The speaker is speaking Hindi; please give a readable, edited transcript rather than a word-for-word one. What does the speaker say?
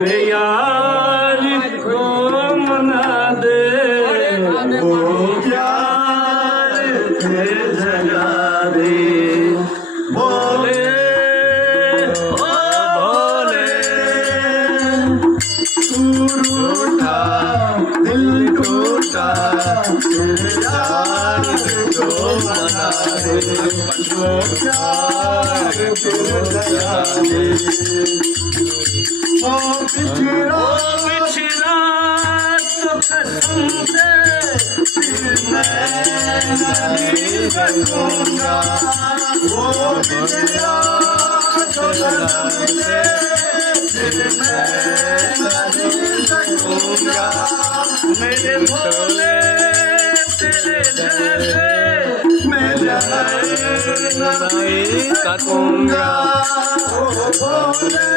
यार को मना दे वो प्यार थे जगा दे बोले ओ बोले तू रूठा दिल टूटा यार को मना दे वो प्यार थे जगा दे ओ बिछड़ा तो कसम से फिर मैं नहीं सकूंगा वो बिछड़ा तो कसम से फिर मैं नहीं सकूंगा मेरे भोले तेरे जैसे मैं नहीं सकूंगा ओ भोले